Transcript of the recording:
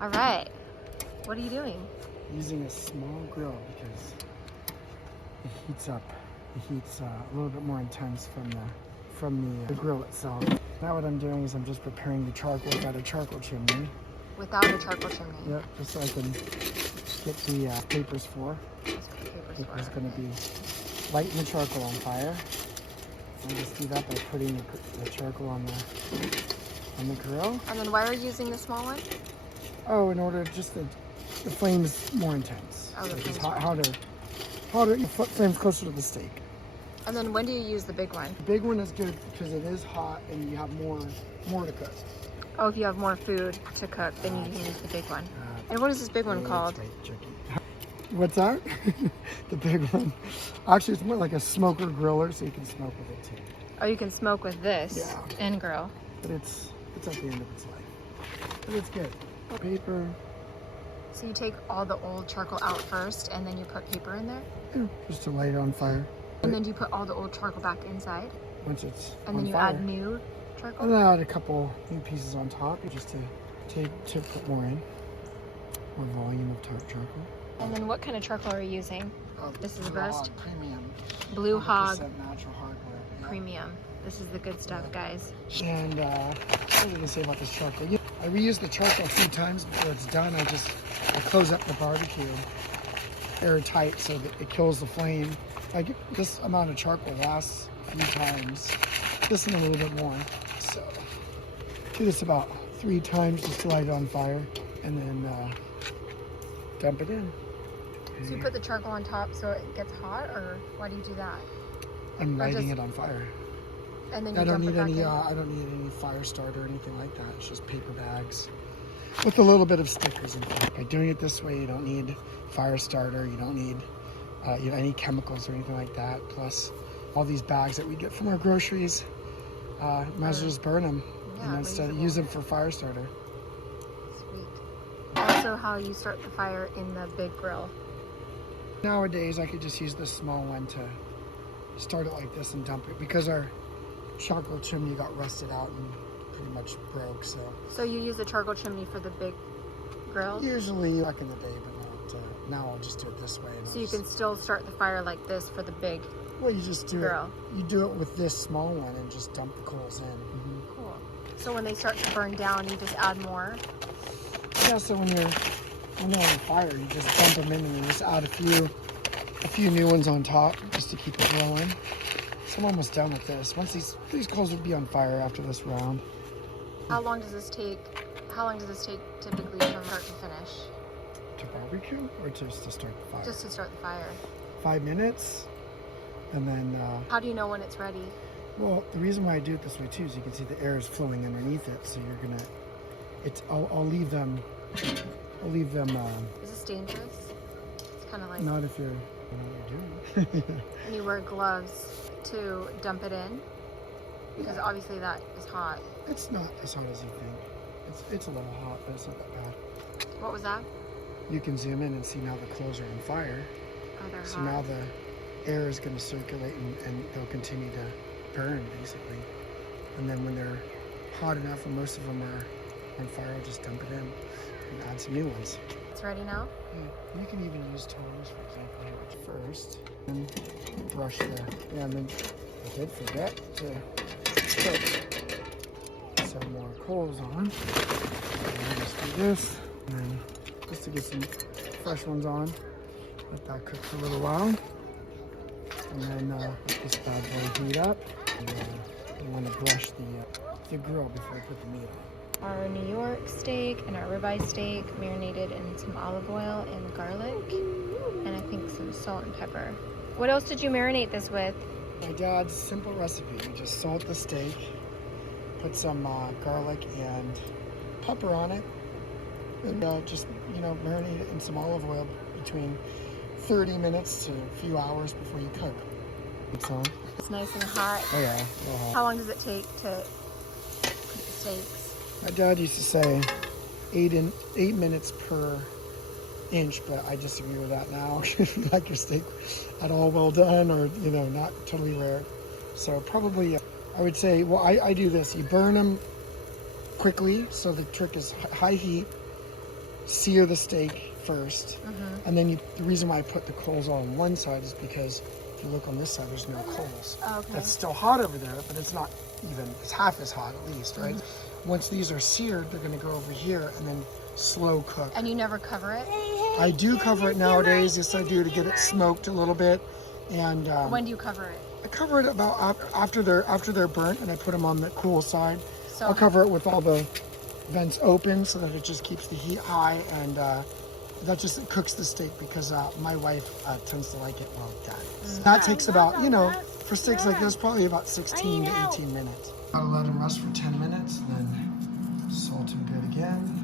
All right. What are you doing? Using a small grill because it heats up. It heats a little bit more intense from the grill itself. Now what I'm doing is I'm just preparing the charcoal without a charcoal chimney. Without a charcoal chimney? Yep, just so I can get the papers for. It's going to be lighting the charcoal on fire. I just do that by putting the charcoal on the grill. And then why are you using the small one? Oh, in order just the flame's more intense. Oh, the flame's hotter, the flame's closer to the steak. And then when do you use the big one? The big one is good because it is hot and you have more to cook. Oh, if you have more food to cook, then you can use the big one. And what is this big one called? What's that? The big one. Actually, it's more like a smoker griller, so you can smoke with it too. Oh, you can smoke with this and grill. But it's at the end of its life. But it's good. Paper. So you take all the old charcoal out first, and then you put paper in there? Yeah, just to light it on fire. And then do you put all the old charcoal back inside? Once it's and then you fire. Add new charcoal? And then I add a couple new pieces on top, just to put more in. More volume of charcoal. And then what kind of charcoal are you using? This is the best? Premium. Blue Hog natural hardware. Yeah. Premium. This is the good stuff, guys. And what was I going to say about this charcoal? Yeah, I reuse the charcoal a few times before it's done. I close up the barbecue airtight so that it kills the flame. Like this amount of charcoal lasts a few times. This and a little bit more. So do this about 3 times just to light it on fire, and then dump it in. So you put the charcoal on top so it gets hot, or why do you do that? I'm lighting it on fire. And then you I don't dump need it back any. in? I don't need any fire starter or anything like that. It's just paper bags with a little bit of stickers in there. By doing it this way, you don't need fire starter. You don't need any chemicals or anything like that. Plus, all these bags that we get from our groceries, might as well just burn them instead of use them for fire starter. Sweet. Also, how you start the fire in the big grill. Nowadays, I could just use this small one to start it like this and dump it because our charcoal chimney got rusted out and pretty much broke. So you use a charcoal chimney for the big grill? Usually back in the day, but not, now I'll just do it this way. So you can still start the fire like this for the big Well, you just do grill. You do it with this small one and just dump the coals in. Cool. So when they start to burn down, you just add more? Yeah, so when they're on fire, you just dump them in and you just add a few new ones on top just to keep it rolling. So I'm almost done with this. Once these coals would be on fire after this round. How long does this take? How long does this take typically from start to finish? To barbecue or just to start the fire? Just to start the fire. 5 minutes, and then. How do you know when it's ready? Well, the reason why I do it this way too is you can see the air is flowing underneath it, so you're gonna. I'll leave them. Is this dangerous? It's kind of like. Not if you're. You know what you're doing. And you wear gloves to dump it in, because obviously that is hot. It's not as hot as you think. It's a little hot, but it's not that bad. What was that? You can zoom in and see now the clothes are on fire. Oh, they're So hot. now the air is going to circulate and they'll continue to burn basically. And then when they're hot enough, and most of them are on fire, I'll just dump it in and add some new ones. It's ready now? Yeah, you can even use tongs, for example, here first, and brush and then I did forget to put some more coals on. And just do this, and then just to get some fresh ones on. Let that cook for a little while, and then let this bad boy heat up. And you want to brush the grill before I put the meat on. Our New York steak and our ribeye steak marinated in some olive oil and garlic, and I think some salt and pepper. What else did you marinate this with? My dad's simple recipe. You just salt the steak, put some garlic and pepper on it, and just marinate it in some olive oil between 30 minutes to a few hours before you cook. So, It's nice and hot. oh yeah, a little hot. How long does it take to cook the steaks? My dad used to say 8 minutes per inch, but I disagree with that now. Like your steak at all well done, or not totally rare. So probably I would say, well, I do this. You burn them quickly, so the trick is high heat, sear the steak first, and then the reason why I put the coals on one side is because if you look on this side, there's no coals. Okay. It's still hot over there, but it's not even, it's half as hot at least, right? Once these are seared, they're gonna go over here and then slow cook. And you never cover it? I do cover it nowadays, yes I do, to get it smoked a little bit. And When do you cover it? I cover it about after they're burnt, and I put them on the cool side. So I'll cover it with all the vents open so that it just keeps the heat high, and that just cooks the steak because my wife tends to like it well done. That takes about, you know, for steaks like this, probably about 16 to 18 minutes. Gotta let them rest for 10 minutes, then salt them good again.